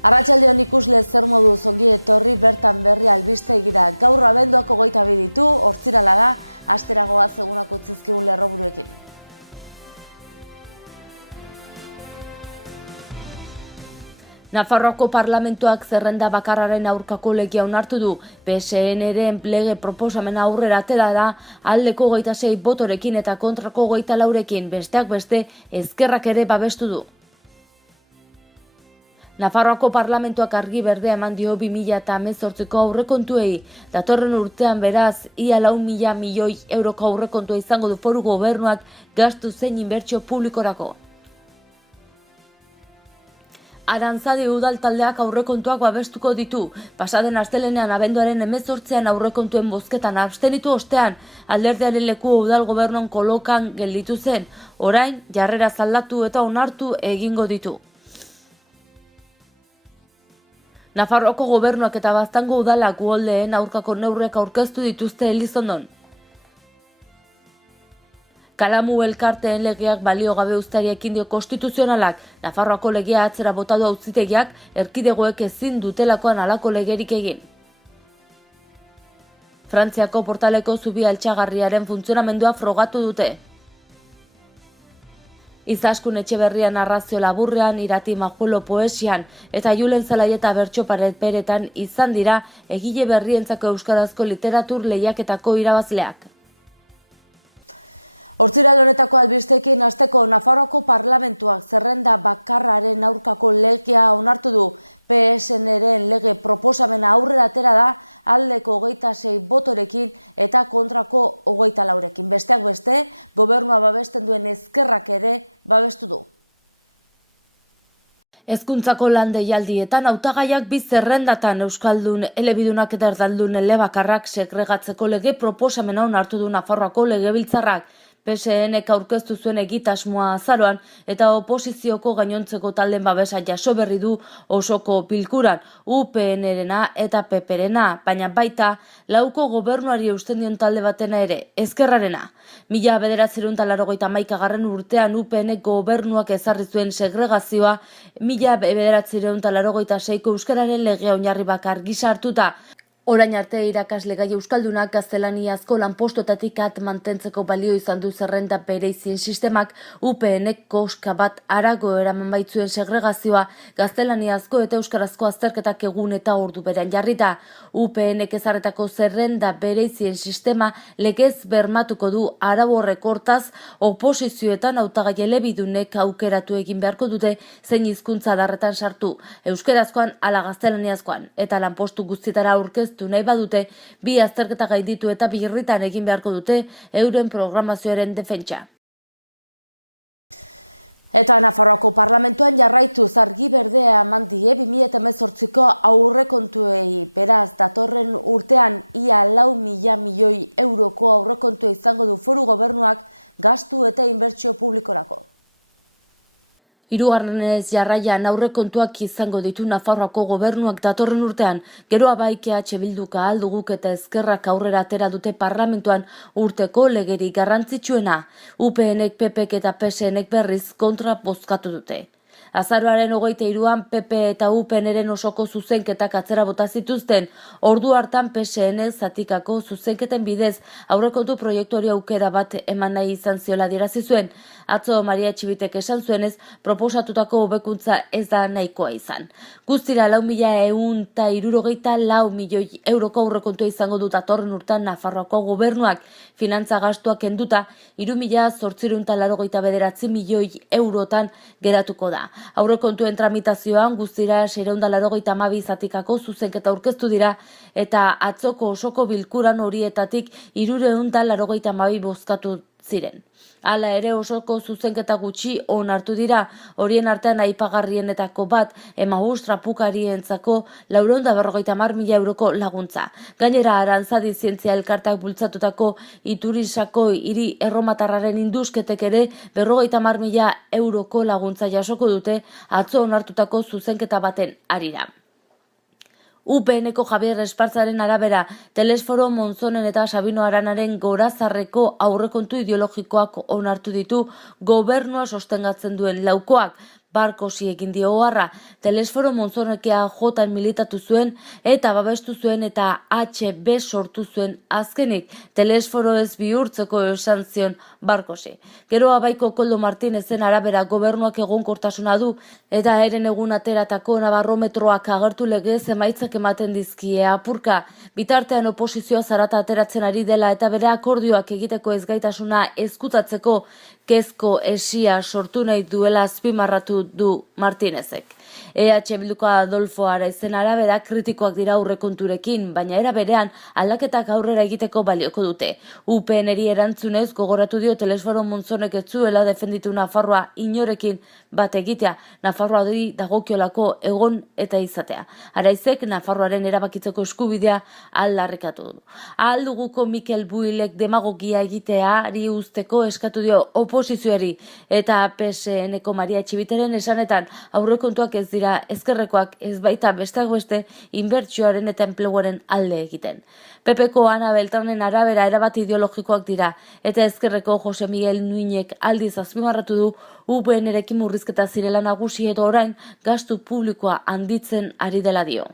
Arratsaldeon ikusle zer moduz ongi etorri bertan berri albistegira. Gaur abenduak 22 ditu, hortzirala da, asteragoa egunak utzizkigun lerroburuekin. Nafarroako parlamentuak zerrenda bakarraren aurkako legea onartu du. PSN-ren lege proposamena aurrera atera da, aldeko 26 botorekin eta kontrako 24rekin, besteak beste ezkerrak ere babestu du. Nafarroako parlamentuak argi berdea eman dio 2018ko aurrekontuei. Datorren urtean beraz, ia 4.000 milioi euroko aurrekontua izango du foru gobernuak gastu zein inbertsio publikorako. Arantzadi udal taldeak aurrekontuak babestuko ditu. Pasaden astelehenean abenduaren 18an aurrekontuen bozketan abstenitu ostean, alderdiaren leku udal gobernuan kolokan gelditu zen. Orain, jarrera aldatu eta onartu egingo ditu. Nafarroako gobernuak eta Baztango udalak uholdeen aurkako neurriak aurkeztu dituzte Elizondon. Kalamu elkarteen legeak balio gabe uzteari ekin dio konstituzionalak. Nafarroako legea atzera bota du auzitegiak, erkidegoek ezin dutelakoan halako legerik egin. Frantziako portaleko zubi altxagarriaren funtzionamendua frogatu dute. Izaskun Etxeberria narrazio laburrean, Irati Majuelo poesian eta Julen Zelaieta bertso peretan izan dira egile berrientzako euskarazko literatur lehiaketako irabazleak. Hortziral honetako albistekin hasteko Nafarroako parlamentuak zerrenda bakarraren aurkako legea onartu du. PSN-ren lege proposamena aurrera atera da aldeko 26 botorekin eta kontrako 24rekin. Besteak beste, gobernua babesten duen ezkerrak ere babestu du. Hezkuntzako lan deialdietan hautagaiak bi zerrendatan euskaldun elebidunak eta erdaldun elebakarrak segregatzeko lege proposamena onartu du Nafarroako legebiltzarrak. PSN-ek aurkeztu zuen egitasmoa azaroan eta oposizioko gainontzeko talden babesa jaso berri du osoko bilkuran, UPN-rena eta PP-rena, baina baita lauko gobernuari eusten dion talde batena ere, ezkerrarena. 1981 urtean UPN-ek gobernuak ezarri zuen segregazioa 1986ko euskararen legea oinarri bakar gisa hartuta. Orain arte irakasle gai euskaldunak gaztelaniazko lanpostoetatik at mantentzeko balio izan du zerrenda bereizien sistemak. UPN-ek koska bat harago eraman baitzuen segregazioa gaztelaniazko eta euskarazko azterketak egun eta ordu berean jarrita. UPN-ek ezarretako zerrenda bereizien sistema legez bermatuko du arau horrek. Hortaz, oposizioetan hautagai elebidunek aukeratu egin beharko dute zein hizkuntza adarretan sartu, euskarazkoan ala gaztelaniazkoan, eta lanpostu guztietara aurkeztu nahi badute, bi azterketa gainditu eta birritan egin beharko dute euren programazioaren defentsa. Eta Nafarroako parlamentuan jarraituz argi berdea eman die 2018ko aurrekontuei. Beraz, datorren urtean ia 4.000 milioi euroko aurrekontua izango du foru gobernuak gastu eta inbertsio publikorako. Hirugarrenez jarraian aurrekontuak izango ditu Nafarroako gobernuak datorren urtean, geroa baike Bilduka alduguk eta ezkerrak aurrera atera dute parlamentuan urteko legeri garrantzitsuena. UPN-ek, PP-ek eta PSN-ek berriz kontra bozkatu dute. Azaroaren 23an PP eta UPN-ren osoko zuzenketak atzera bota zituzten. Ordu hartan PSN zatikako zuzenketen bidez aurrekontu proiektuari aukera bat eman nahi izan ziola adierazi zuen. Atzo Maria Etxibitek esan zuenez, proposatutako hobekuntza ez da nahikoa izan. Guztira 4.164 milioi euroko aurrekontua izango dut datorren urtean Nafarroako gobernuak, finantza gastuak kenduta 3.889 milioi eurotan geratuko da. Aurrekontuen tramitazioan guztira 682 zatikako zuzenketa aurkeztu dira eta atzoko osoko bilkuran horietatik 382 bozkatu ziren. Hala ere osoko zuzenketa gutxi onartu dira, horien artean aipagarrienetako bat Emaús trapukarientzako 450.000 euroko laguntza. Gainera Arantzadi zientzia elkartak bultzatutako Iturisako hiri erromatarraren indusketek ere 50.000 euroko laguntza jasoko dute atzo onartutako zuzenketa baten harira. UPN-eko Javier Espartzaren arabera, Telesforo Monzonen eta Sabino Aranaren gorazarreko aurrekontu ideologikoak onartu ditu gobernua sostengatzen duen laukoak. Barkosi egin dio oharra. Telesforo Monzonekea jotan militatu zuen eta babestu zuen eta HB sortu zuen azkenik. Telesforo ez bihurtzeko esan zion Barkosi. Gero Abaiko Koldo Martinezen arabera gobernuak egonkortasuna du eta eren egun ateratako nabarrometroak agertu legez emaitzak ematen dizkie apurka. Bitartean oposizioa zarata ateratzen ari dela eta bere akordioak egiteko ezgaitasuna ezkutatzeko kezko esia sortu nahi duela azpimarratu du Martinezek. EH Bilduko Adolfo Araizen arabera kritikoak dira aurrekonturekin, baina era berean aldaketak aurrera egiteko balioko dute. UPNeri erantzunez gogoratu dio Telesforo Monzonek ez zuela defenditu Nafarroa inorekin bat egitea, Nafarroari dagokiolako egon eta izatea. Araizek Nafarroaren erabakitzeko eskubidea aldarrikatu du. Alduguko Mikel Builek demagogia egiteari usteko eskatu dio oposizioari eta PSN-eko Maria Etxibiteren esanetan aurrekontuak ez dira ezkerrekoak ez baita besteak beste inbertsioaren eta enpleguaren alde egiten. PPko Ana Beltranen arabera erabat ideologikoak dira eta ezkerreko Jose Miguel Nuinek aldiz azpimarratu du UPN-erekin murrizketa zirela nagusi eta orain gastu publikoa handitzen ari dela dio.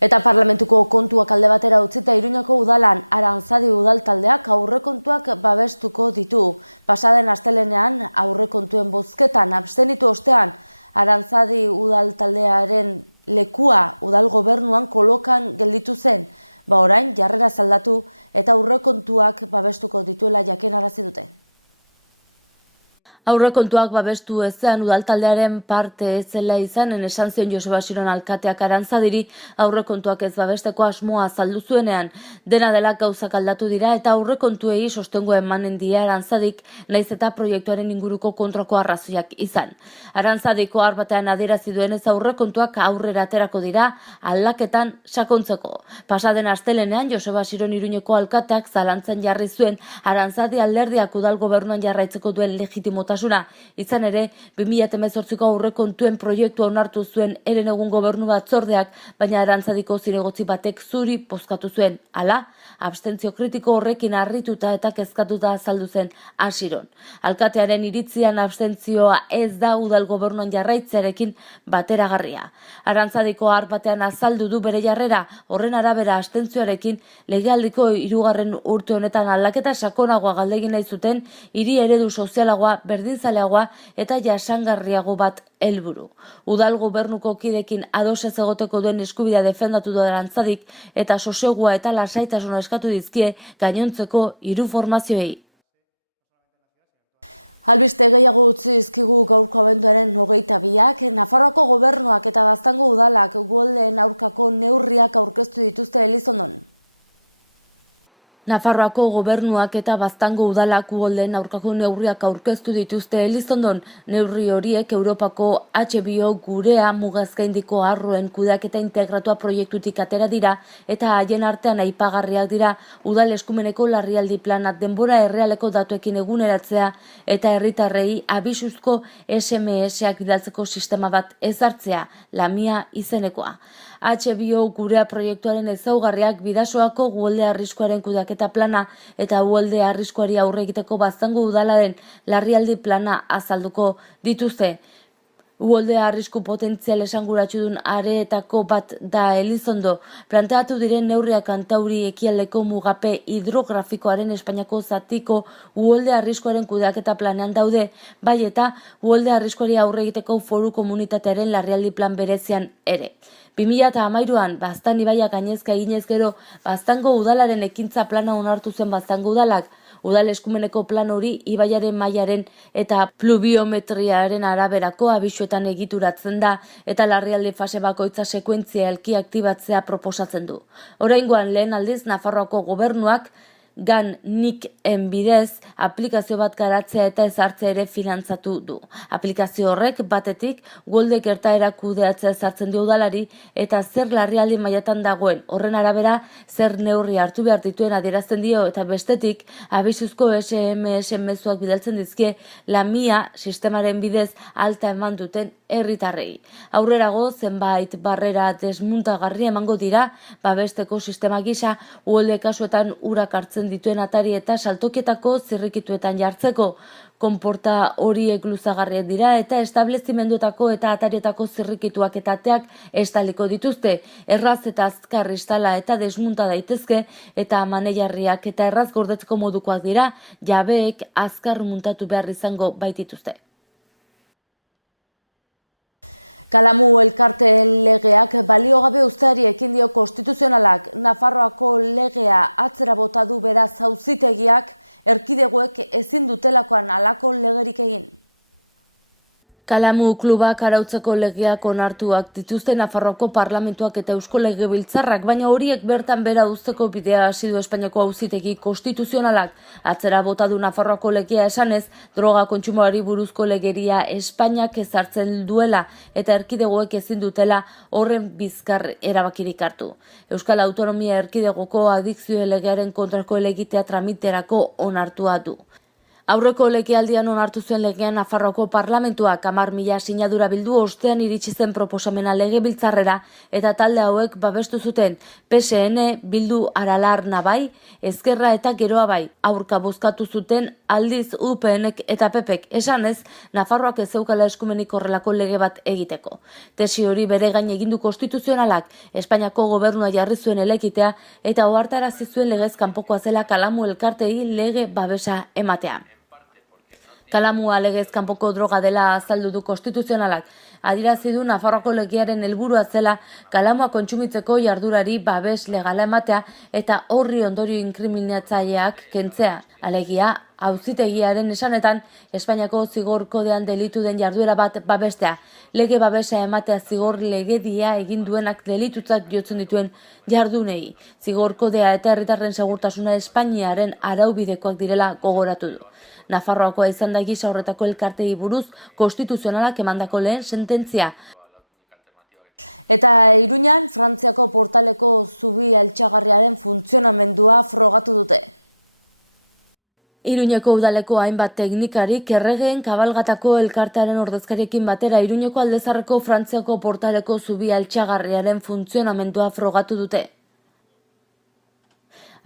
Eta parlamentuko kontuak alde batera utzita Iruñeko udalan Aranzadi udal taldeak aurrekontuak babestuko ditu. Pasaden astelenean aurrekontuen bozketan abstenitu ostean Aranzadi udal taldearen lekua udal gobernuan kolokan gelditu zen. Orain jarrera aldatu eta aurrekontuak babestuko dituela jakinarazi dute. Aurrekontuak babestu ezean udaltaldearen parte ez zela izanen esan zion Joseba Xiron alkateak Aranzadiri aurrekontuak ez babesteko asmoa azaldu zuenean. Dena dela gauzak aldatu dira eta aurrekontuei sostengoa emanen die Aranzadik naiz eta proiektuaren inguruko kontrako arrazoiak izan. Aranzadiko arbatean adierazi duenez aurrekontuak aurrera aterako dira aldaketan sakontzeko. Pasaden astelenean Joseba Xiron Iruñeko alkateak zalantzan jarri zuen Aranzadi alderdiak udal gobernuan jarraitzeko duen legitimota. Izan ere, 2018ko aurrekontuen proiektua onartu zuen eren egun gobernu batzordeak, baina Arantzadiko zinegotzi batek zuri bozkatu zuen. Hala, abstentzio kritiko horrekin harrituta eta kezkatuta azaldu zen Xiron. Alkatearen iritzian abstentzioa ez da udal gobernuan jarraitzearekin bateragarria. Arantzadiko batean azaldu du bere jarrera, horren arabera abstentzioarekin legealdiko 3. urte honetan aldaketa sakonagoa galdegin nahi zuten, hiri eredu sozialagoa berdinzaleagoa eta jasangarriago bat helburu. Udal gobernuko kidekin ados ez egoteko duen eskubidea defendatu du Arantzadik eta sosegua eta lasaitasuna eskatu dizkie gainontzeko 3 formazioei. Albiste gehiago utzi dizkigu gaurko abenduaren 22ak, Nafarroako gobernuak eta Baztango udalak uholdeen aurkako neurriak aurkeztu dituzte Elizondon. Nafarroako gobernuak eta Baztango udalak uholdeen aurkako neurriak aurkeztu dituzte Elizondon. Neurri horiek Europako HBO gurea mugazgaindiko arroen kudeaketa integratua proiektutik atera dira eta haien artean aipagarriak dira udal eskumeneko larrialdi plana denbora errealeko datuekin eguneratzea eta herritarrei abisuzko SMS-ak bidaltzeko sistema bat ezartzea, Lamia izenekoa. HBO gurea proiektuaren ezaugarriak bidasoako uholde arriskuaren kudeaketa plana eta uholde arriskuari aurre egiteko Baztango udalaren larrialdi plana azalduko dituzte. Uholde arrisku potentzial esanguratxudun areetako bat da Elizondo. Planteatu diren neurriak Kantauri ekialdeko mugape hidrografikoaren Espainiako zatiko uholde arriskuaren kudeaketa planean daude, bai eta uholde arriskuari aurre egiteko foru komunitatearen larrialdi plan berezian ere. 2013an Baztan ibaiak gainezka eginez gero Baztango udalaren ekintza plana onartu zen Baztango udalak. Udal eskumeneko plan hori ibaiaren mailaren eta pluviometriaren araberako abisuetan egituratzen da eta larrialdi fase bakoitza sekuentzialki aktibatzea proposatzen du. Oraingoan lehen aldiz Nafarroako gobernuak GAN-NIC-en bidez aplikazio bat garatzea eta ezartzea ere finantzatu du. Aplikazio horrek batetik uholde gertaera kudeatzea ezartzen dio udalari eta zer larrialdi mailatan dagoen, horren arabera zer neurri hartu behar dituen adierazten dio eta bestetik abisuzko SMS mezuak bidaltzen dizkie Lamia sistemaren bidez alta eman duten herritarrei. Aurrerago zenbait barrera desmuntagarri emango dira babesteko sistema gisa uholde kasuetan urak hartzen sortzen dituen atari eta saltokietako zirrikituetan jartzeko. Konporta horiek luzagarriak dira eta establezimenduetako eta atarietako zirrikituak eta ateak estaliko dituzte. Erraz eta azkar instala eta desmunta daitezke eta maneiarriak eta erraz gordetzeko modukoak dira, jabeek azkar muntatu behar izango baitituzte. Kalamu elkarteen legeak baliogabe uzteari ekin dio Konstituzionalak. Nafarroako legea atzera bota du beraz auzitegiak erkidegoek ezin dutelakoan halako legerik egin. Kalamu klubak arautzeko legeak onartuak dituzte Nafarroako parlamentuak eta Eusko Legebiltzarrak, baina horiek bertan behera uzteko bidea hasi du Espainiako auzitegi konstituzionalak. Atzera bota du Nafarroako legea esanez, droga kontsumoari buruzko legeria Espainiak ezartzen duela eta erkidegoek ezin dutela horren bizkar erabakirik hartu. Euskal Autonomia Erkidegoko adikzio legearen kontrako helegitea tramiterako onartua du. Aurreko legealdian onartu zuen legean Nafarroako parlamentuak 10.000 sinadura bildu ostean iritsi zen proposamena legebiltzarrera eta talde hauek babestu zuten PSN, Bildu Aralar Nabai, Ezkerra eta Geroa bai. Aurka bozkatu zuten aldiz UPNek eta PPek, esanez Nafarroak ez zeukala eskumenik horrelako lege bat egiteko. Tesi hori bere gain egin du Konstituzionalak, Espainiako gobernua jarri zuen helegitea eta ohartarazi zuen legez kanpokoa zela Kalamu elkartei lege babesa ematea. Kalamua legez kanpoko droga dela azaldu du Konstituzionalak. Adierazi du Nafarroako legearen helburua zela kalamua kontsumitzeko jardurari babes legala ematea eta horri ondorio inkriminatzaileak kentzea. Alegia, auzitegiaren esanetan, Espainiako zigor kodean delitu den jarduera bat babestea. Lege babesa ematea zigor legedia egin duenak delitutzat jotzen dituen jardunei. Zigor kodea eta herritarren segurtasuna Espainiaren araubidekoak direla gogoratu du. Nafarroakoa izan da gisa horretako elkartei buruz Konstituzionalak emandako lehen sententzia. Eta Iruñan, Frantziako portaleko zubi altxagarriaren funtzionamendua frogatu dute. Iruñeko udaleko hainbat teknikarik erregeen kabalgatako elkartearen ordezkariekin batera Iruñeko aldezarreko Frantziako portaleko zubi altxagarriaren funtzionamendua frogatu dute.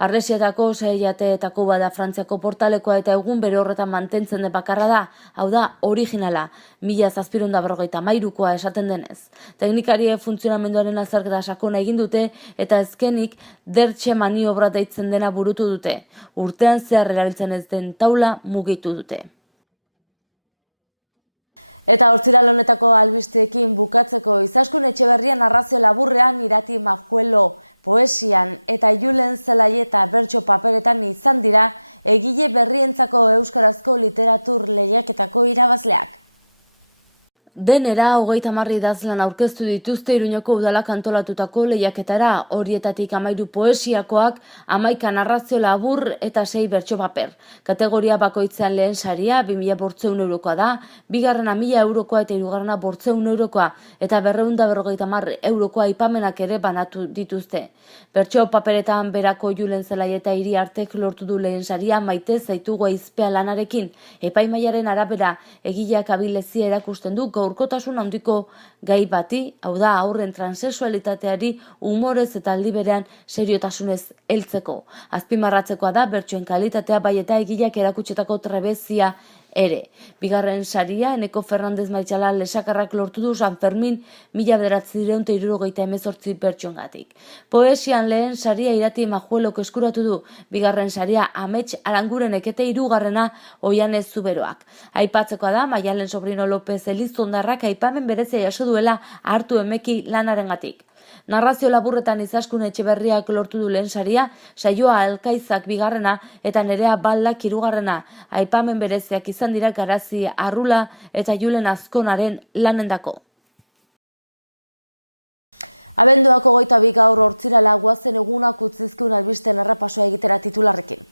Arresietako seiateetako bada Frantziako portalekoa eta egun bere horretan mantentzen den bakarra da, hau da, originala, 1753koa esaten denez. Teknikarie funtzionamenduaren azterketa sakona egin dute eta ezkenik dertxe maniobra deitzen dena burutu dute. Urtean zehar erabiltzen ez den taula mugitu dute. Eta ostiral honetako albisteekin bukatzeko Izaskun Etxeberria narrazio laburrean Irati Majuelo poesian eta Julen Zelaieta bertso paperetan izan dira egile berrientzako euskarazko literatur lehiaketako irabazleak. Denera 30 idazlan aurkeztu dituzte Iruñeko udalak antolatutako lehiaketara, horietatik 13 poesiakoak, 11 narrazio labur eta 6 bertso paper. Kategoria bakoitzean lehen saria 2.500 eurokoa da, bigarrena 1.000 eurokoa eta hirugarrena 500 eurokoa eta 250 eurokoa aipamenak ere banatu dituzte. Bertso paperetan berako Julen Zelaieta Iriartek lortu du lehen saria Maite Zaitu Goizpea lanarekin. Epaimaiaren arabera egileak abilezia erakusten du gaurkotasun handiko gai bati, hau da aurren transexualitateari humorez eta aldi berean seriotasunez heltzeko. Azpimarratzekoa da bertsoen kalitatea bai eta egileak erakutsetako trebezia ere. Bigarren saria Eneko Fernandez Maitxala Lesakarrak lortu du San Fermin 1978 bertsoengatik. Poesian lehen saria Irati Majuelok eskuratu du, bigarren saria Amets Arangurenek eta hirugarrena Oianez Zuberoak. Aipatzekoa da Maialen Sobrino López Elizondarrak aipamen berezia jaso duela hartu emeki lanarengatik. Narrazio laburretan Izaskun Etxeberriak lortu du lehen saria, Saioa Alkaizak bigarrena eta Nerea Baldak hirugarrena. Aipamen bereziak izan dira Garazi Arrula eta Julen Azkonaren lanendako. Abenduak 22 gaur hortzirala guazen egunak utzizkiun albisten errepasoa egitera titularrekin.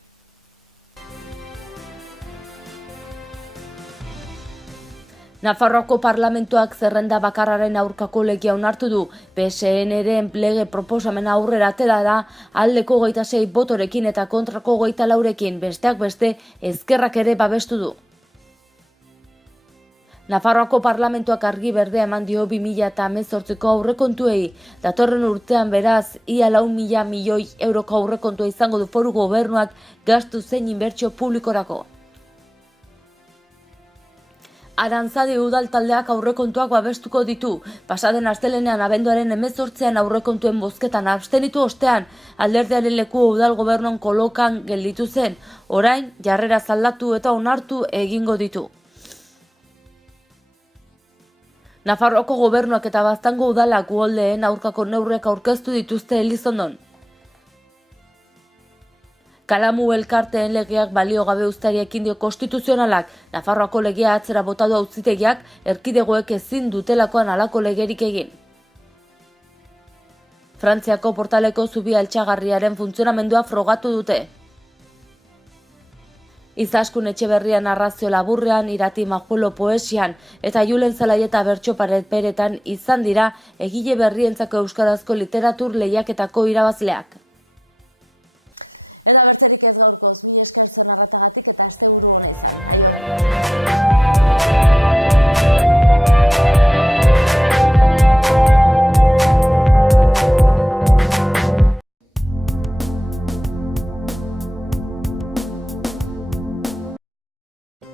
Nafarroako parlamentuak zerrenda bakarraren aurkako legia onartu du. PSN-ren lege proposamena aurrera atera da aldeko 26 botorekin eta kontrako 24rekin, besteak beste Ezkerrak ere babestu du. Nafarroako parlamentuak argi berdea eman dio 2018ko aurrekontuei. Datorren urtean beraz, ia 4.000 milioi euroko aurrekontua izango du foru gobernuak gastu zein inbertsio publikorako. Arantzadi udal taldeak aurrekontuak babestuko ditu. Pasaden astelenean abenduaren 18an aurrekontuen bozketan abstenitu ostean, alderdiaren leku udal gobernuan kolokan gelditu zen. Orain, jarrera aldatu eta onartu egingo ditu. Nafarroako gobernuak eta Baztango udalak uholdeen aurkako neurriak aurkeztu dituzte Elizondon. Kalamu elkarteen legeak balio gabe uzteari ekin dio konstituzionalak. Nafarroako legea atzera bota du auzitegiak, erkidegoek ezin dutelakoan halako legerik egin. Frantziako portaleko zubi altxagarriaren funtzionamendua frogatu dute. Izaskun Etxeberria narrazio laburrean, Irati Majuelo poesian eta Julen Zelaieta bertso peretan izan dira egile berrientzako euskarazko literatur lehiaketako irabazleak. Eta bertzerik ez gaurkoz, mila esker zuen arratagatik eta asteburu ona izan. Aio!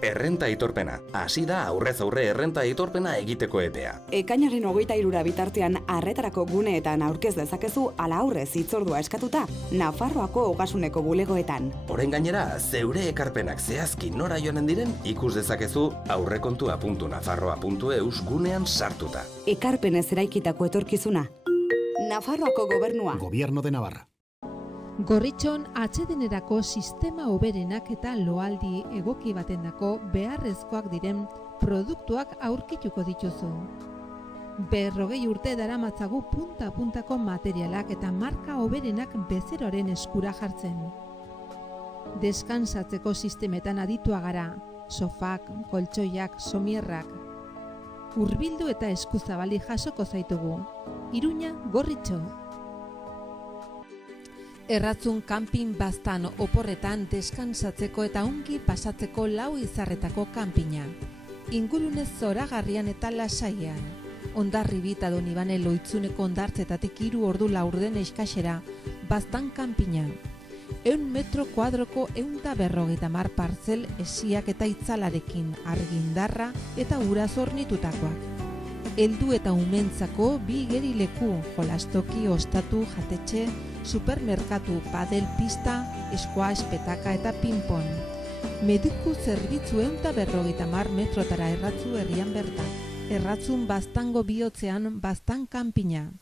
Errenta aitorpena. Hasi da aurrez aurre errenta aitorpena egiteko epea. Ekainaren 23 bitartean arretarako guneetan aurkez dezakezu ala aurrez hitzordua eskatuta Nafarroako Ogasuneko bulegoetan. Orain gainera, zeure ekarpenak zehazki nora joanen diren ikus dezakezu aurrekontua.nafarroa.eus gunean sartuta. Ekarpenez eraikitako etorkizuna. Nafarroako gobernua. Gobierno de Navarra. Gorritxon atsedenerako sistema hoberenak eta loaldi egoki batendako beharrezkoak diren produktuak aurkituko dituzu. 40 urte daramatzagu punta-puntako materialak eta marka hoberenak bezeroaren eskura jartzen. Deskansatzeko sistemetan aditua gara, sofak, koltsoiak, somierrak. Hurbildu eta eskuzabali jasoko zaitugu. Iruña, Gorritxon. Erratzun kanpin Baztan oporretan deskansatzeko eta ongi pasatzeko 4 izarretako kanpina. Ingurunez zoragarrian eta lasaian. Hondarribit eta Donibane Loitzuneko hondartzetatik 3 ordu laurden eskasera, Baztan kanpina. 100 metro kuadroko 150 partzel esiak eta itzalarekin, argindarra eta ura zornitutakoak. Heldu eta umentzako 2 igerileku, jolastoki, ostatu, jatetxe, supermerkatu, padel pista, squash, petaka eta ping-pong. Mediku zerbitzu 150 metrotara erratzu herrian bertan. Erratzun Baztango bihotzean Baztan kanpina.